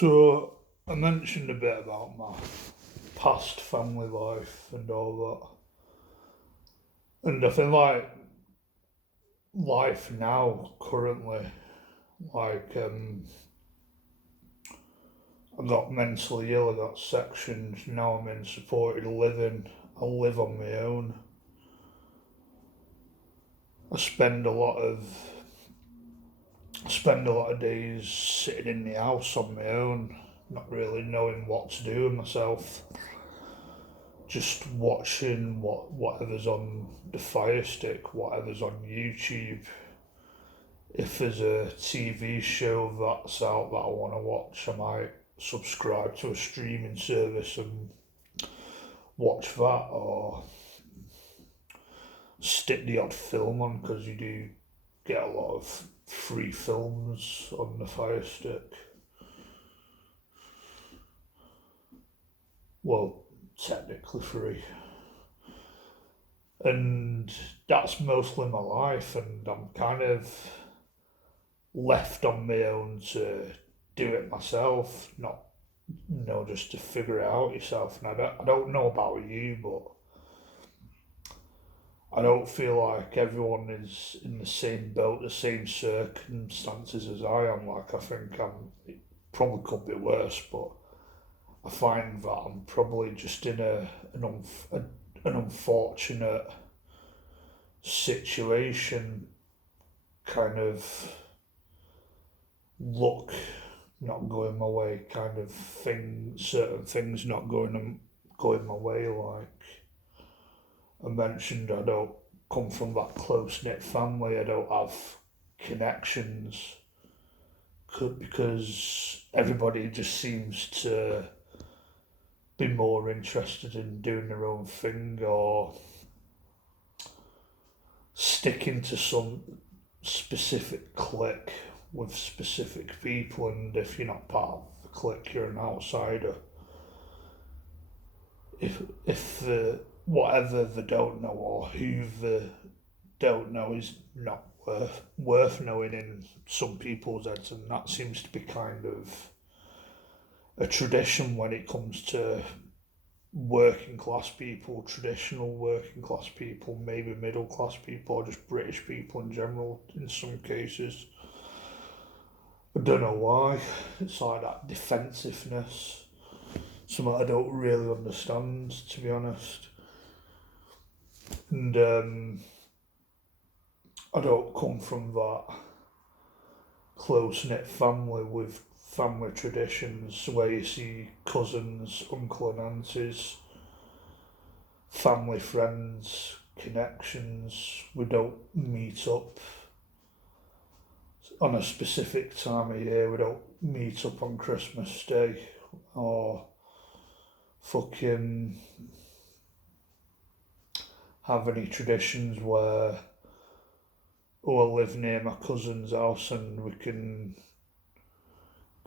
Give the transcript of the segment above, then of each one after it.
So I mentioned a bit about my past family life and all that, and I think like life now currently, like I got mentally ill, I got sectioned. Now I'm in supported living. I live on my own. I spend a lot of days sitting in the house on my own, not really knowing what to do with myself. Just watching whatever's on the Fire Stick, whatever's on YouTube. If there's a TV show that's out that I want to watch, I might subscribe to a streaming service and watch that, or stick the odd film on because you do get a lot of free films on the Fire Stick. Well, technically free. And that's mostly my life, and I'm kind of left on my own to do it myself, not just to figure it out yourself. And I don't know about you, but I don't feel like everyone is in the same boat, the same circumstances as I am. Like I think it probably could be worse, but I find that I'm probably just in an unfortunate situation, kind of luck not going my way, kind of thing. Certain things not going my way. Like I mentioned, I don't come from that close knit family. I don't have connections because everybody just seems to be more interested in doing their own thing or sticking to some specific clique with specific people, and if you're not part of the clique, you're an outsider. If the whatever they don't know or who they don't know is not worth knowing in some people's heads, and that seems to be kind of a tradition when it comes to working class people, traditional working class people, maybe middle class people, or just British people in general in some cases. I don't know why. It's like that defensiveness. Something I don't really understand, to be honest. And I don't come from that close knit family with family traditions where you see cousins, uncle and aunties, family friends, connections. We don't meet up on a specific time of year. We don't meet up on Christmas Day or fucking have any traditions where I live near my cousin's house and we can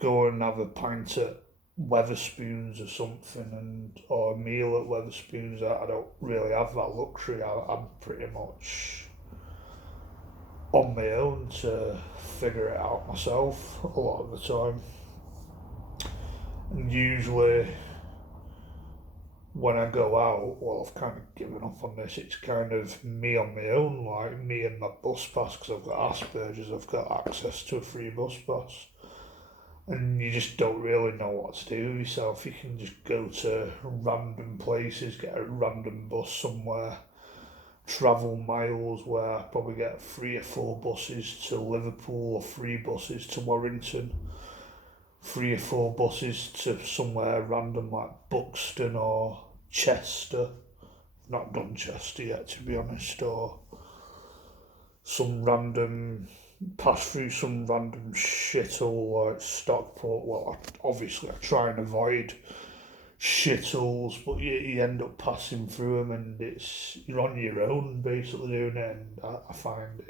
go and have a pint at Weatherspoons or something, and or a meal at Weatherspoons. I don't really have that luxury. I'm pretty much on my own to figure it out myself a lot of the time. And usually when I go out, well, I've kind of given up on this. It's kind of me on my own, like me and my bus pass, because I've got Asperger's. I've got access to a free bus pass, and you just don't really know what to do with yourself. You can just go to random places, get a random bus somewhere, travel miles where I probably get 3 or 4 buses to Liverpool or 3 buses to Warrington, 3 or 4 buses to somewhere random like Buxton or Chester. Not done Chester yet, to be honest, or some random pass through some random shithole like Stockport. Well, obviously I try and avoid shitholes, but you end up passing through them, and you're on your own basically doing it, and I find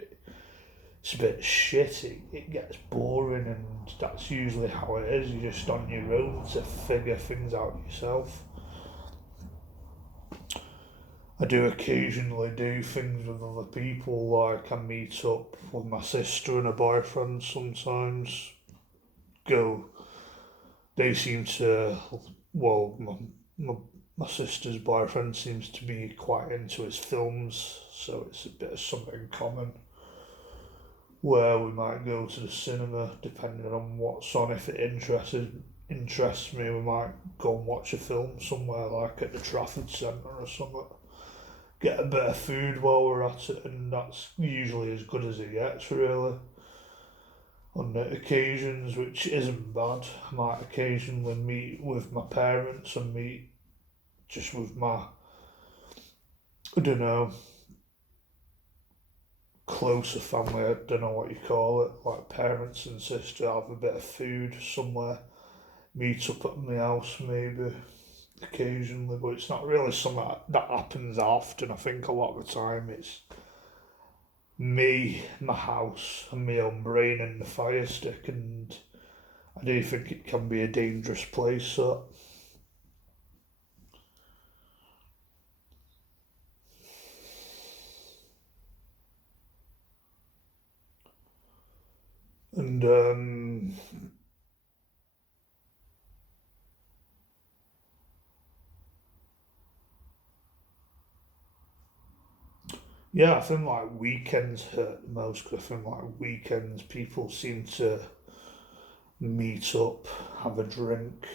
it's a bit shit. It gets boring, and that's usually how it is. You're just on your own to figure things out yourself. I do occasionally do things with other people, like I meet up with my sister and her boyfriend sometimes, go they seem to, well, my, my sister's boyfriend seems to be quite into his films, so it's a bit of something in common where we might go to the cinema depending on what's on. If it interests me, we might go and watch a film somewhere like at the Trafford Centre or something. Get a bit of food while we're at it, and that's usually as good as it gets, really. On the occasions, which isn't bad, I might occasionally meet with my parents and meet just with my, I don't know, closer family, I don't know what you call it, like parents and sister, have a bit of food somewhere, meet up at my house maybe occasionally, but it's not really something that happens often. I think a lot of the time it's me, my house, and my own brain and the fire stick, and I do think it can be a dangerous place. So, and yeah, I think like weekends hurt the most because I think like weekends people seem to meet up, have a drink,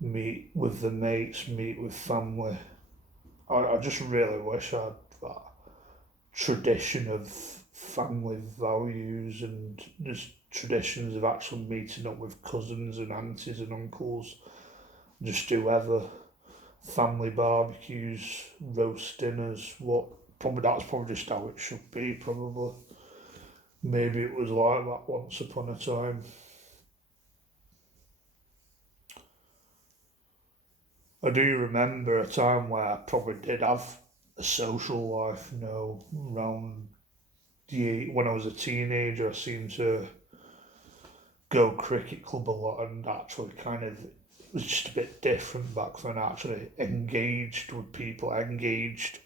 meet with the mates, meet with family. I just really wish I had that tradition of family values and just traditions of actually meeting up with cousins and aunties and uncles, just do ever family barbecues, roast dinners. What probably that's probably just how it should be. Probably maybe it was like that once upon a time. I do remember a time where I probably did have a social life. You know, around when I was a teenager, I seemed to go cricket club a lot and actually kind of it was just a bit different back then. I actually engaged with people, engaged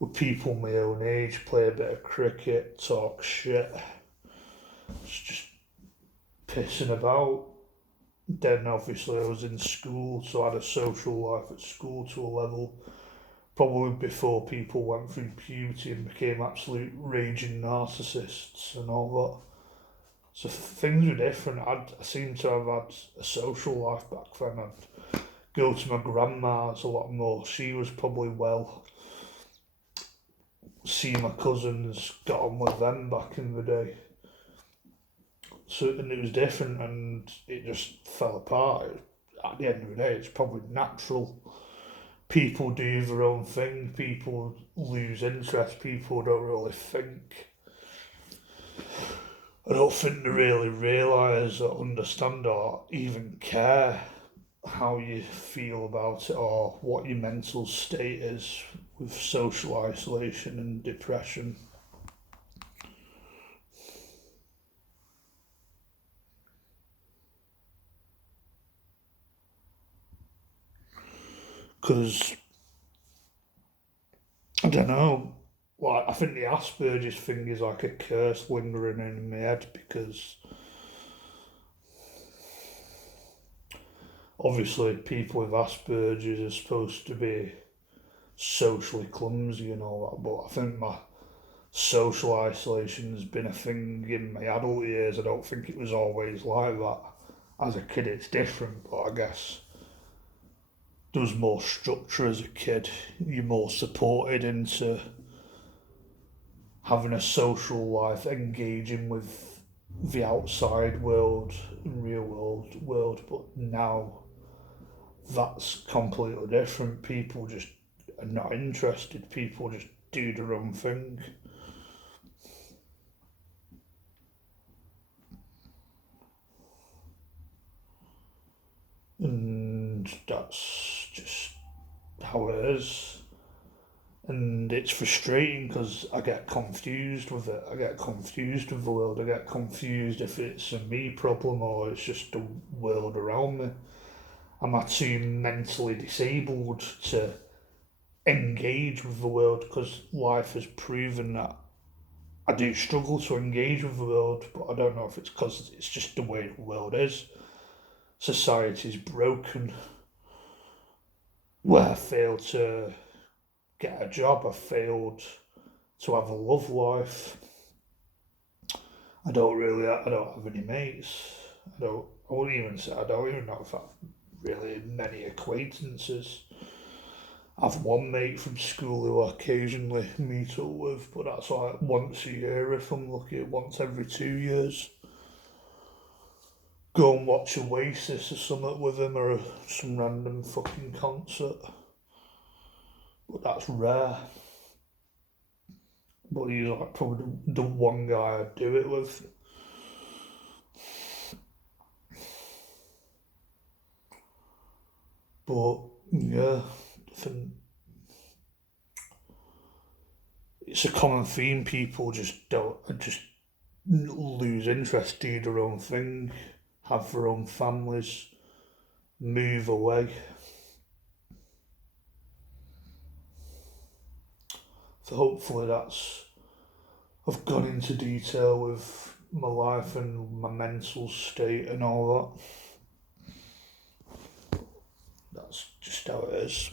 with people my own age, play a bit of cricket, talk shit, it's just pissing about. Then obviously I was in school, so I had a social life at school to a level probably before people went through puberty and became absolute raging narcissists and all that. So things were different. I seem to have had a social life back then. I'd go to my grandma's a lot more. She was probably well. See my cousins, got on with them back in the day. So and it was different, and it just fell apart. At the end of the day, it's probably natural. People do their own thing. People lose interest. People don't really think. I don't think they really realise or understand or even care how you feel about it or what your mental state is with social isolation and depression. Because, I don't know, like, I think the Asperger's thing is like a curse lingering in my head because obviously people with Asperger's are supposed to be socially clumsy and all that, but I think my social isolation's been a thing in my adult years. I don't think it was always like that. As a kid, it's different, but I guess there was more structure as a kid. You're more supported into having a social life, engaging with the outside world, real world. But now that's completely different. People just are not interested. People just do their own thing. And that's just how it is. And it's frustrating because I get confused with it. I get confused with the world. I get confused if it's a me problem or it's just the world around me. Am I too mentally disabled to engage with the world? Because life has proven that I do struggle to engage with the world, but I don't know if it's because it's just the way the world is. society's broken. Where I failed to get a job, I failed to have a love life. I don't have any mates. I wouldn't even say, I don't even know if I've really many acquaintances. I've one mate from school who I occasionally meet up with, but that's like once a year if I'm lucky, once every 2 years. Go and watch Oasis or something with him or some random fucking concert. But that's rare. But he's like probably the one guy I'd do it with. But yeah, I think it's a common theme. People just lose interest, do their own thing, have their own families, move away. So hopefully I've gone into detail with my life and my mental state and all that. That's just how it is.